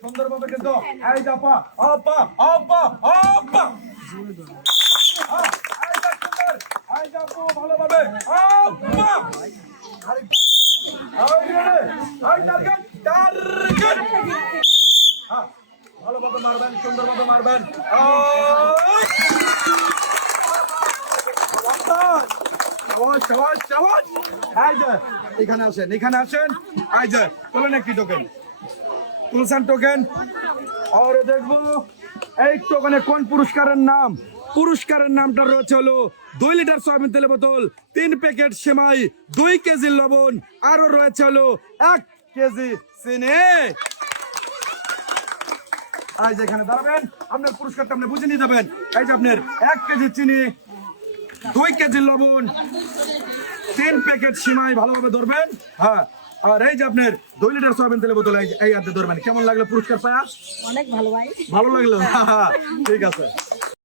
সুন্দরভাবে কিন্তু এই যে আপা আপা আপা আপা এই যে সুন্দর এই যে আপু ভালোভাবে আপা ভালোভাবে মারবেন সুন্দরভাবে মারবেন এখানে আসেন এই যে তোলেন একটি টোকেন তুলছেন টোকেন আর দেখবো এই টোকেনে কোন পুরস্কারের নামটা রয়েছে হলো 2 লিটার সয়াবিন তেলের বোতল 3 প্যাকেট সেমাই 2 কেজি লবণ আরো রয়েছে হলো 1 কেজি চিনি এই যে এখানে দাঁড়াবেন আপনার পুরস্কারটা আপনি বুঝে নিয়ে যাবেন এই যে আপনার 1 কেজি চিনি 2 কেজি লবণ 3 প্যাকেট সেমাই ভালোভাবে ধরবেন হ্যাঁ আর এই যে আপনার 2 লিটার সয়াবিন তেলের বোতল এই হাতে ধরবেন কেমন লাগলো পুরস্কার পায়া অনেক ভালো ভাই ভালো লাগলো ঠিক আছে